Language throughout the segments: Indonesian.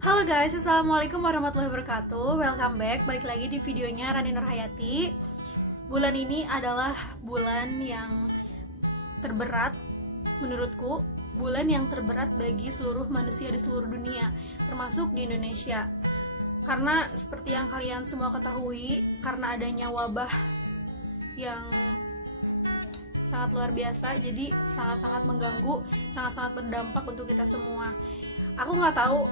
Halo guys, assalamualaikum warahmatullahi wabarakatuh. Welcome back, balik lagi di videonya Rani Nurhayati. Bulan ini adalah bulan yang terberat menurutku, bulan yang terberat bagi seluruh manusia di seluruh dunia, termasuk di Indonesia. Karena seperti yang kalian semua ketahui, karena adanya wabah yang sangat luar biasa, jadi sangat-sangat mengganggu, sangat-sangat berdampak untuk kita semua. Aku nggak tahu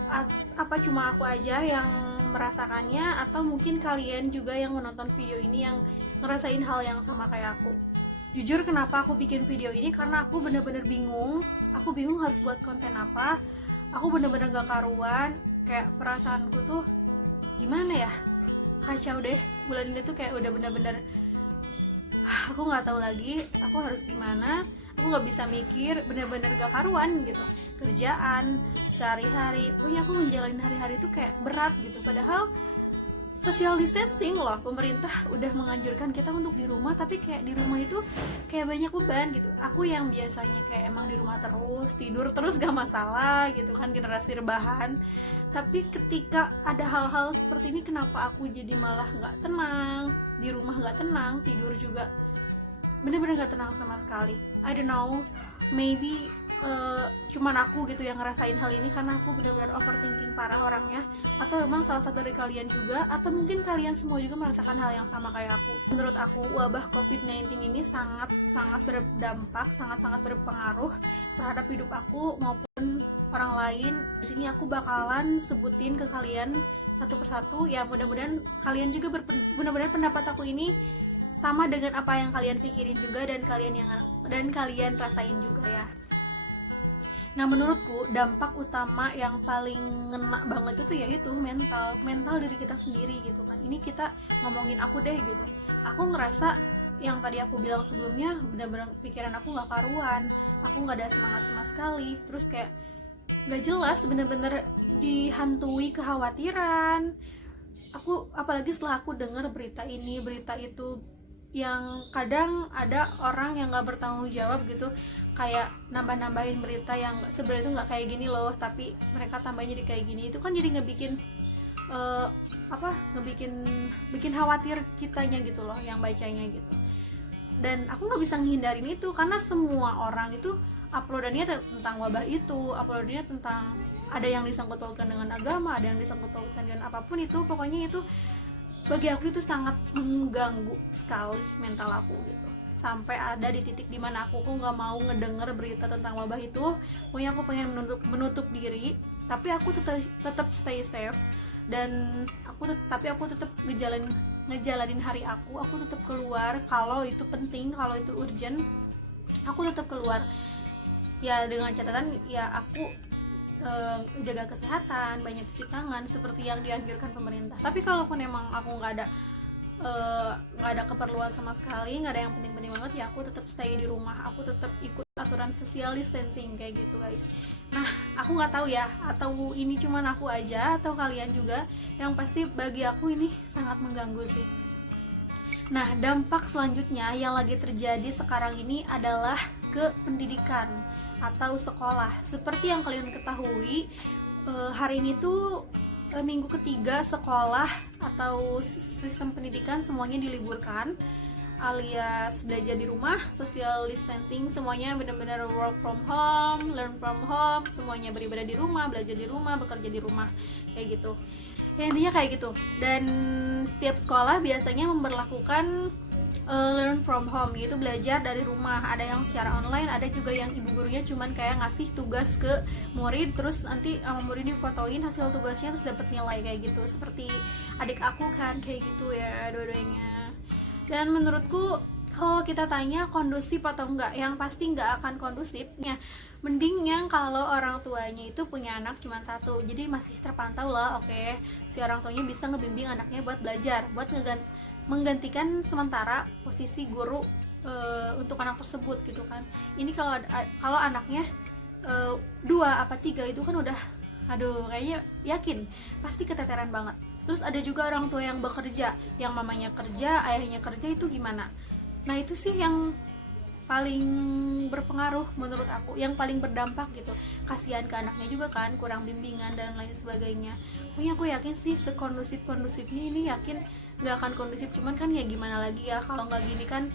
apa cuma aku aja yang merasakannya atau mungkin kalian juga yang menonton video ini yang ngerasain hal yang sama kayak aku. Jujur kenapa aku bikin video ini karena aku bener-bener bingung. Aku bingung harus buat konten apa. Aku bener-bener gak karuan. Kayak perasaanku tuh gimana ya? Kacau deh. Bulan ini tuh kayak udah bener-bener aku nggak tahu lagi aku harus gimana. Aku nggak bisa mikir, bener-bener gak karuan gitu. Kerjaan sehari-hari, pokoknya aku ngejalanin hari-hari itu kayak berat gitu. Padahal social distancing loh, pemerintah udah menganjurkan kita untuk di rumah, tapi kayak di rumah itu kayak banyak beban gitu. Aku yang biasanya kayak emang di rumah terus, tidur terus gak masalah gitu kan, generasi rebahan. Tapi ketika ada hal-hal seperti ini, kenapa aku jadi malah gak tenang, di rumah gak tenang, tidur juga bener-bener gak tenang sama sekali. I don't know, maybe cuman aku gitu yang ngerasain hal ini karena aku benar-benar overthinking parah orangnya, atau memang salah satu dari kalian juga, atau mungkin kalian semua juga merasakan hal yang sama kayak aku. Menurut aku wabah COVID-19 ini sangat-sangat berdampak, sangat-sangat berpengaruh terhadap hidup aku maupun orang lain. Di sini aku bakalan sebutin ke kalian satu persatu ya, mudah-mudahan kalian juga mudah-mudahan pendapat aku ini sama dengan apa yang kalian pikirin juga dan kalian rasain juga ya. Nah, menurutku dampak utama yang paling ngena banget itu yaitu mental diri kita sendiri gitu kan. Ini kita ngomongin aku deh gitu. Aku ngerasa yang tadi aku bilang sebelumnya, benar-benar pikiran aku nggak karuan, aku nggak ada semangat sama sekali, terus kayak nggak jelas, bener-bener dihantui kekhawatiran. Aku apalagi setelah aku dengar berita ini berita itu, yang kadang ada orang yang nggak bertanggung jawab gitu, kayak nambah-nambahin berita yang sebenarnya itu nggak kayak gini loh, tapi mereka tambahin jadi kayak gini. Itu kan jadi ngebikin bikin khawatir kitanya gitu loh, yang bacanya gitu. Dan aku nggak bisa nghindarin itu karena semua orang itu uploadannya tentang wabah itu, uploadannya tentang, ada yang disangkut pautkan dengan agama, ada yang disangkut pautkan dengan apapun itu. Pokoknya itu bagi aku itu sangat mengganggu sekali mental aku gitu, sampai ada di titik dimana aku nggak mau ngedenger berita tentang wabah itu. Pokoknya aku pengen menutup diri, tapi aku tetap stay safe, dan aku tetap ngejalanin hari aku tetap keluar kalau itu penting, kalau itu urgent, aku tetap keluar ya, dengan catatan ya aku jaga kesehatan, banyak cuci tangan seperti yang dianjurkan pemerintah. Tapi kalaupun emang aku nggak ada keperluan sama sekali, nggak ada yang penting-penting banget, ya aku tetap stay di rumah, aku tetap ikut aturan social distancing kayak gitu guys. Nah, aku nggak tahu ya, atau ini cuman aku aja atau kalian juga, yang pasti bagi aku ini sangat mengganggu sih. Nah, dampak selanjutnya yang lagi terjadi sekarang ini adalah ke pendidikan atau sekolah. Seperti yang kalian ketahui, hari ini tuh minggu ketiga sekolah atau sistem pendidikan semuanya diliburkan, alias belajar di rumah, social distancing, semuanya benar-benar work from home, learn from home, semuanya beribadah di rumah, belajar di rumah, bekerja di rumah, kayak gitu. Ya, intinya kayak gitu. Dan setiap sekolah biasanya memberlakukan learn from home, yaitu belajar dari rumah. Ada yang secara online, ada juga yang ibu gurunya cuman kayak ngasih tugas ke murid, terus nanti sama murid difotoin hasil tugasnya terus dapat nilai kayak gitu. Seperti adik aku kan kayak gitu ya, dua-duanya. Dan menurutku kalau kita tanya kondusif atau enggak, yang pasti enggak akan kondusifnya. Mending yang kalau orang tuanya itu punya anak cuma satu, jadi masih terpantau lah, oke, si orang tuanya bisa ngebimbing anaknya buat belajar, buat menggantikan sementara posisi guru untuk anak tersebut gitu kan. Ini kalau anaknya 2 apa 3 itu kan udah, aduh, kayaknya yakin pasti keteteran banget. Terus ada juga orang tua yang bekerja, yang mamanya kerja, ayahnya kerja, itu gimana? Nah, itu sih yang paling berpengaruh menurut aku, yang paling berdampak gitu. Kasihan ke anaknya juga kan, kurang bimbingan dan lain sebagainya. Pokoknya aku yakin sih sekondusif-kondusifnya ini, yakin nggak akan kondusif, cuman kan ya gimana lagi ya kalau nggak gini kan.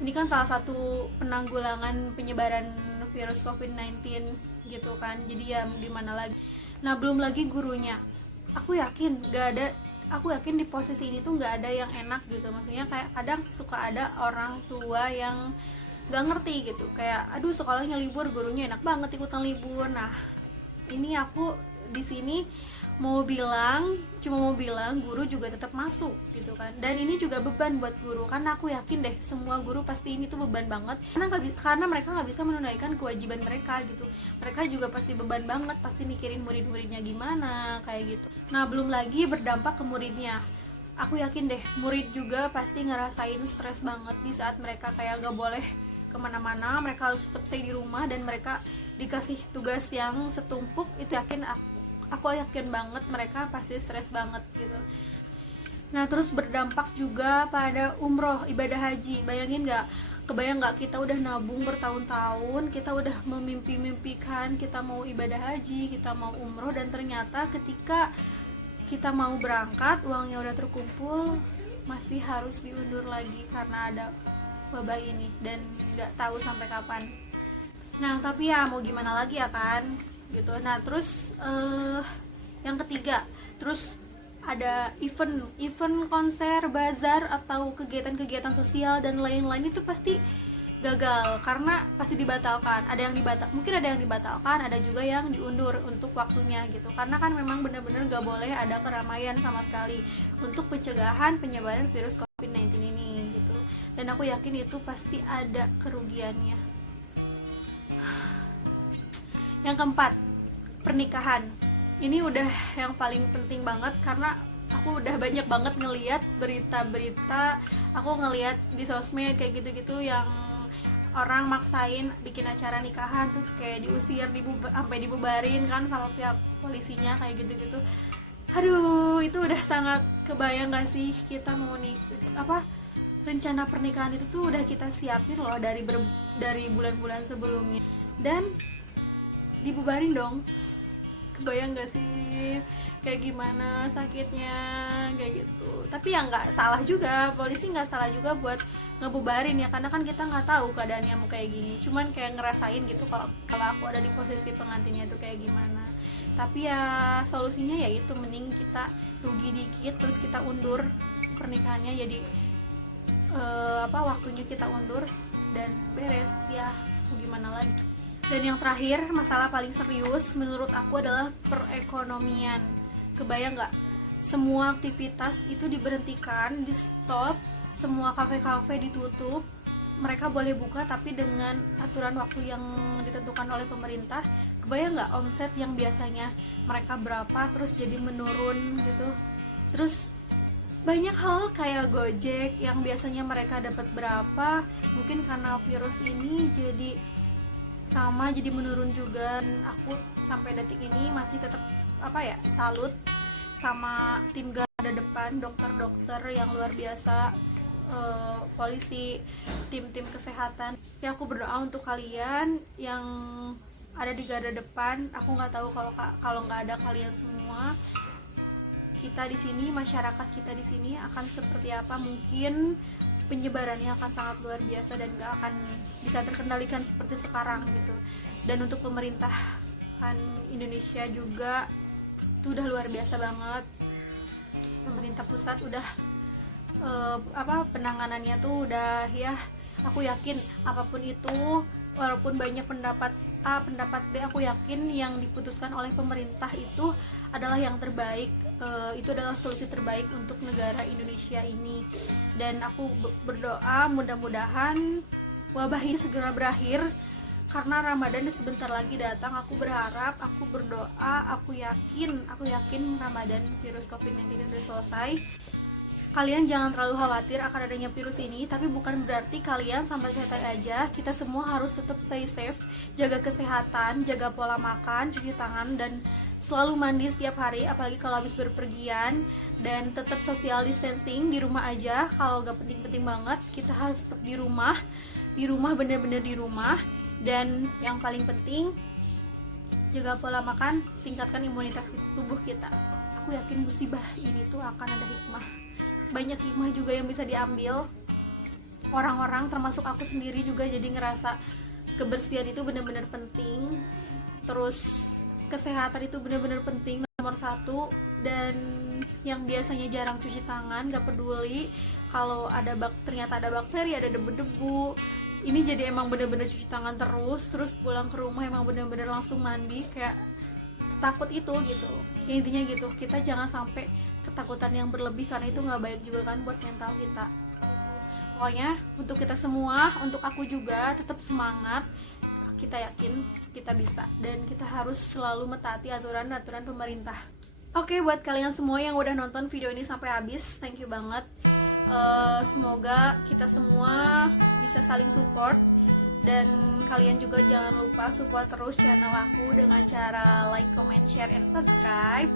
Ini kan salah satu penanggulangan penyebaran virus COVID-19 gitu kan, jadi ya gimana lagi. Nah belum lagi gurunya, aku yakin di posisi ini tuh nggak ada yang enak gitu. Maksudnya kayak kadang suka ada orang tua yang nggak ngerti gitu, kayak aduh sekolahnya libur, gurunya enak banget ikutan libur. Nah ini aku di sini cuma mau bilang guru juga tetap masuk gitu kan. Dan ini juga beban buat guru, karena aku yakin deh semua guru pasti ini tuh beban banget, karena mereka nggak bisa menunaikan kewajiban mereka gitu. Mereka juga pasti beban banget, pasti mikirin murid-muridnya gimana kayak gitu. Nah belum lagi berdampak ke muridnya. Aku yakin deh murid juga pasti ngerasain stres banget di saat mereka kayak gak boleh kemana-mana, mereka harus tetap stay di rumah, dan mereka dikasih tugas yang setumpuk. Itu aku yakin banget mereka pasti stres banget gitu. Nah terus berdampak juga pada umroh, ibadah haji. Kebayang nggak kita udah nabung bertahun-tahun, kita udah memimpi-mimpikan kita mau ibadah haji, kita mau umroh, dan ternyata ketika kita mau berangkat uangnya udah terkumpul, masih harus diundur lagi karena ada wabah ini, dan nggak tahu sampai kapan. Nah tapi ya mau gimana lagi ya kan gitu. Nah terus yang ketiga, terus ada event konser, bazar, atau kegiatan-kegiatan sosial dan lain-lain itu pasti gagal karena pasti dibatalkan. Mungkin ada yang dibatalkan, ada juga yang diundur untuk waktunya gitu, karena kan memang benar-benar gak boleh ada keramaian sama sekali untuk pencegahan penyebaran virus COVID-19 ini gitu. Dan aku yakin itu pasti ada kerugiannya. Yang keempat, pernikahan. Ini udah yang paling penting banget, karena aku udah banyak banget ngeliat berita-berita, aku ngeliat di sosmed kayak gitu-gitu yang orang maksain bikin acara nikahan terus kayak diusir, sampai dibubarin kan sama pihak polisinya kayak gitu-gitu. Aduh, itu udah sangat kebayang gak sih kita mau rencana pernikahan itu tuh udah kita siapin loh dari bulan-bulan sebelumnya, dan dibubarin dong. Kebayang gak sih kayak gimana sakitnya kayak gitu. Tapi ya nggak salah juga, polisi nggak salah juga buat ngebubarin ya, karena kan kita nggak tahu keadaannya mau kayak gini. Cuman kayak ngerasain gitu kalau aku ada di posisi pengantinnya itu kayak gimana. Tapi ya solusinya ya itu, mending kita rugi dikit terus kita undur pernikahannya, jadi waktunya kita undur dan beres ya, mau gimana lagi. Dan yang terakhir, masalah paling serius menurut aku adalah perekonomian. Kebayang nggak? Semua aktivitas itu diberhentikan, di stop, semua kafe-kafe ditutup. Mereka boleh buka tapi dengan aturan waktu yang ditentukan oleh pemerintah. Kebayang nggak omset yang biasanya mereka berapa terus jadi menurun gitu. Terus banyak hal kayak Gojek yang biasanya mereka dapat berapa, mungkin karena virus ini jadi menurun juga. Dan aku sampai detik ini masih tetap salut sama tim garda depan, dokter-dokter yang luar biasa, polisi, tim-tim kesehatan. Ya aku berdoa untuk kalian yang ada di garda depan. Aku nggak tahu kalau nggak ada kalian semua, kita di sini, masyarakat kita di sini akan seperti apa. Mungkin penyebarannya akan sangat luar biasa dan gak akan bisa terkendalikan seperti sekarang gitu. Dan untuk pemerintahan Indonesia juga itu udah luar biasa banget. Pemerintah pusat udah penanganannya tuh udah, ya aku yakin apapun itu, walaupun banyak pendapat A, pendapat B, aku yakin yang diputuskan oleh pemerintah itu adalah yang terbaik. Itu adalah solusi terbaik untuk negara Indonesia ini. Dan aku berdoa mudah-mudahan wabah ini segera berakhir, karena Ramadan sebentar lagi datang. Aku berharap, aku berdoa, aku yakin Ramadan virus COVID-19 udah selesai. Kalian jangan terlalu khawatir akan adanya virus ini, tapi bukan berarti kalian santai-santai aja. Kita semua harus tetap stay safe, jaga kesehatan, jaga pola makan, cuci tangan, dan selalu mandi setiap hari, apalagi kalau habis berpergian. Dan tetap social distancing di rumah aja. Kalau gak penting-penting banget, kita harus tetap di rumah. di rumah, bener-bener di rumah. Dan yang paling penting, jaga pola makan, tingkatkan imunitas tubuh kita. Aku yakin musibah ini tuh akan ada hikmah, banyak hikmah juga yang bisa diambil orang-orang, termasuk aku sendiri juga. Jadi ngerasa kebersihan itu benar-benar penting, terus kesehatan itu benar-benar penting, nomor satu. Dan yang biasanya jarang cuci tangan, gak peduli kalau ada ternyata ada bakteri, ada debu-debu, ini jadi emang bener-bener cuci tangan terus pulang ke rumah emang bener-bener langsung mandi, kayak takut itu gitu ya. Intinya gitu, kita jangan sampai ketakutan yang berlebih, karena itu nggak baik juga kan buat mental kita. Pokoknya untuk kita semua, untuk aku juga, tetap semangat. Kita yakin kita bisa, dan kita harus selalu mentaati aturan-aturan pemerintah. Oke, buat kalian semua yang udah nonton video ini sampai habis, thank you banget. Semoga kita semua bisa saling support, dan kalian juga jangan lupa support terus channel aku dengan cara like, comment, share, and subscribe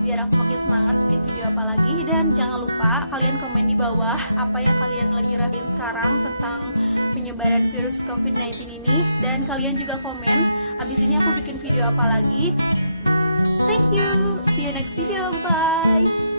biar aku makin semangat bikin video apa lagi. Dan jangan lupa kalian komen di bawah apa yang kalian lagi rasain sekarang tentang penyebaran virus COVID-19 ini, dan kalian juga komen abis ini aku bikin video apa lagi. Thank you, see you next video, bye.